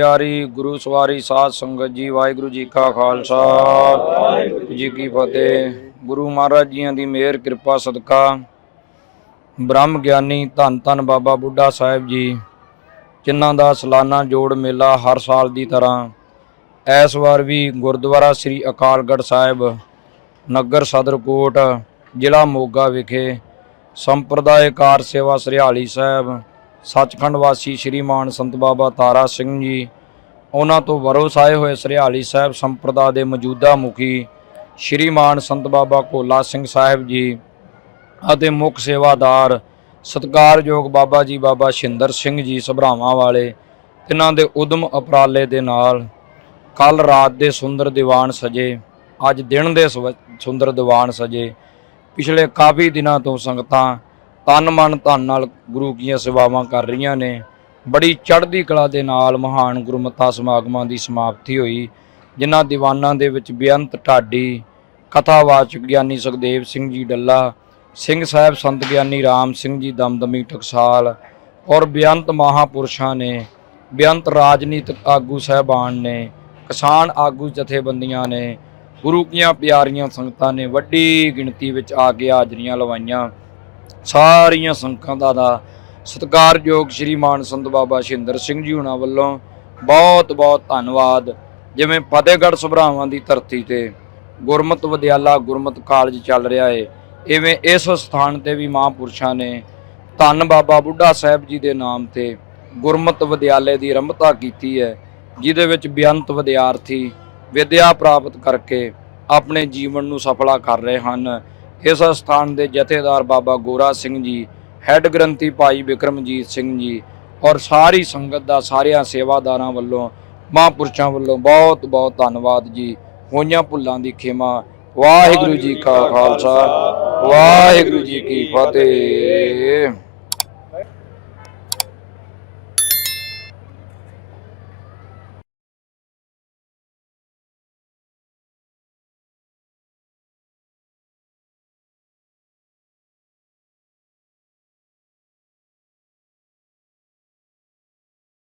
ਪਿਆਰੀ ਗੁਰੂ ਸਵਾਰੀ ਸਾਧ ਸੰਗਤ ਜੀ, ਵਾਹਿਗੁਰੂ ਜੀ ਕਾ ਖਾਲਸਾ। ਵਾਹਿਗੁਰੂ ਜੀ ਕੀ ਫਤਿਹ। ਗੁਰੂ ਮਹਾਰਾਜ ਜੀਆਂ ਦੀ ਮਿਹਰ, ਕਿਰਪਾ, ਸਦਕਾ। ਬ੍ਰਹਮ ਗਿਆਨੀ ਧੰਨ ਧੰਨ ਬਾਬਾ ਬੁੱਢਾ ਸਾਹਿਬ ਜੀ, ਜਿਨ੍ਹਾਂ ਦਾ ਸਾਲਾਨਾ ਜੋੜ ਮੇਲਾ ਹਰ ਸਾਲ ਦੀ ਤਰ੍ਹਾਂ। ਇਸ ਵਾਰ ਵੀ ਗੁਰਦੁਆਰਾ ਸ੍ਰੀ ਅਕਾਲਗੜ੍ਹ ਸਾਹਿਬ, ਨਗਰ ਸਦਰਕੋਟ, ਜ਼ਿਲ੍ਹਾ ਮੋਗਾ ਵਿਖੇ ਸੰਪਰਦਾਇਕਾਰ ਸੇਵਾ ਸਰਿਆਲੀ ਸਾਹਿਬ ਸੱਚਖੰਡ ਵਾਸੀ ਸ਼੍ਰੀਮਾਨ ਸੰਤ ਬਾਬਾ ਤਾਰਾ ਸਿੰਘ ਜੀ, ਉਹਨਾਂ ਤੋਂ ਵਰੋਸ ਆਏ ਹੋਏ ਸਰਿਆਲੀ ਸਾਹਿਬ ਸੰਪਰਦਾ ਦੇ ਮੌਜੂਦਾ ਮੁਖੀ ਸ਼੍ਰੀਮਾਨ ਸੰਤ ਬਾਬਾ ਕੋਲਾ ਸਿੰਘ ਸਾਹਿਬ ਜੀ ਅਤੇ ਮੁੱਖ ਸੇਵਾਦਾਰ ਸਤਿਕਾਰਯੋਗ ਬਾਬਾ ਜੀ ਬਾਬਾ ਸ਼ਿੰਦਰ ਸਿੰਘ ਜੀ ਸਭਰਾਵਾਂ ਵਾਲੇ ਇਹਨਾਂ ਦੇ ਉਦਮ ਉਪਰਾਲੇ ਦੇ ਨਾਲ ਕੱਲ ਰਾਤ ਦੇ ਸੁੰਦਰ ਦੀਵਾਨ ਸਜੇ, ਅੱਜ ਦਿਨ ਦੇ ਸਵ- ਸੁੰਦਰ ਦੀਵਾਨ ਸਜੇ। ਪਿਛਲੇ ਕਾਫੀ ਦਿਨਾਂ ਤੋਂ ਸੰਗਤਾਂ ਤਨ ਮਨ ਧਨ ਨਾਲ ਗੁਰੂ ਕੀਆਂ ਸੇਵਾਵਾਂ ਕਰ ਰਹੀਆਂ ਨੇ। ਬੜੀ ਚੜ੍ਹਦੀ ਕਲਾ ਦੇ ਨਾਲ ਮਹਾਨ ਗੁਰਮਤਾ ਸਮਾਗਮਾਂ ਦੀ ਸਮਾਪਤੀ ਹੋਈ, ਜਿਨ੍ਹਾਂ ਦੀਵਾਨਾਂ ਦੇ ਵਿੱਚ ਬੇਅੰਤ ਢਾਡੀ ਕਥਾਵਾਚਕ ਗਿਆਨੀ ਸੁਖਦੇਵ ਸਿੰਘ ਜੀ ਡੱਲਾ, ਸਿੰਘ ਸਾਹਿਬ ਸੰਤ ਗਿਆਨੀ ਰਾਮ ਸਿੰਘ ਜੀ ਦਮਦਮੀ ਟਕਸਾਲ ਔਰ ਬੇਅੰਤ ਮਹਾਪੁਰਸ਼ਾਂ ਨੇ ਬੇਅੰਤ ਰਾਜਨੀਤਿਕ ਆਗੂ ਸਹਿਬਾਨ ਨੇ, ਕਿਸਾਨ ਆਗੂ ਜਥੇਬੰਦੀਆਂ ਨੇ, ਗੁਰੂ ਕੀਆਂ ਪਿਆਰੀਆਂ ਸੰਗਤਾਂ ਨੇ ਵੱਡੀ ਗਿਣਤੀ ਵਿੱਚ ਆ ਕੇ ਹਾਜ਼ਰੀਆਂ ਲਵਾਈਆਂ। ਸਾਰੀਆਂ ਸੰਗਤਾਂ ਦਾ ਸਤਿਕਾਰਯੋਗ ਸ਼੍ਰੀ ਮਾਨ ਸੰਤ ਬਾਬਾ ਸ਼ਿੰਦਰ ਸਿੰਘ ਜੀ ਹੁਣਾਂ ਵੱਲੋਂ ਬਹੁਤ ਬਹੁਤ ਧੰਨਵਾਦ। ਜਿਵੇਂ ਫਤਿਹਗੜ੍ਹ ਸਭਰਾਵਾਂ ਦੀ ਧਰਤੀ ਤੇ ਗੁਰਮਤ ਵਿਦਿਆਲਾ ਗੁਰਮਤ ਕਾਲਜ ਚੱਲ ਰਿਹਾ ਏ, ਇਵੇਂ ਇਸ ਸਥਾਨ ਤੇ ਵੀ ਮਹਾਂਪੁਰਸ਼ਾਂ ਨੇ ਧੰਨ ਬਾਬਾ ਬੁੱਢਾ ਸਾਹਿਬ ਜੀ ਦੇ ਨਾਮ ਤੇ ਗੁਰਮਤ ਵਿਦਿਆਲੇ ਦੀ ਆਰੰਭਤਾ ਕੀਤੀ ਹੈ, ਜਿਹਦੇ ਵਿੱਚ ਬੇਅੰਤ ਵਿਦਿਆਰਥੀ ਵਿਦਿਆ ਪ੍ਰਾਪਤ ਕਰਕੇ ਆਪਣੇ ਜੀਵਨ ਨੂੰ ਸਫਲਾ ਕਰ ਰਹੇ ਹਨ। ਇਸ ਸਥਾਨ ਦੇ ਜਥੇਦਾਰ ਬਾਬਾ ਗੋਰਾ ਸਿੰਘ ਜੀ ਹੈੱਡ ਗ੍ਰੰਥੀ ਭਾਈ ਵਿਕਰਮਜੀਤ ਸਿੰਘ ਜੀ ਔਰ ਸਾਰੀ ਸੰਗਤ ਦਾ, ਸਾਰਿਆਂ ਸੇਵਾਦਾਰਾਂ ਵੱਲੋਂ, ਮਹਾਂਪੁਰਸ਼ਾਂ ਵੱਲੋਂ ਬਹੁਤ ਬਹੁਤ ਧੰਨਵਾਦ ਜੀ। ਹੋਈਆਂ ਭੁੱਲਾਂ ਦੀ ਖਿਮਾ। ਵਾਹਿਗੁਰੂ ਜੀ ਕਾ ਖਾਲਸਾ। ਵਾਹਿਗੁਰੂ ਜੀ ਕੀ ਫਤਿਹ।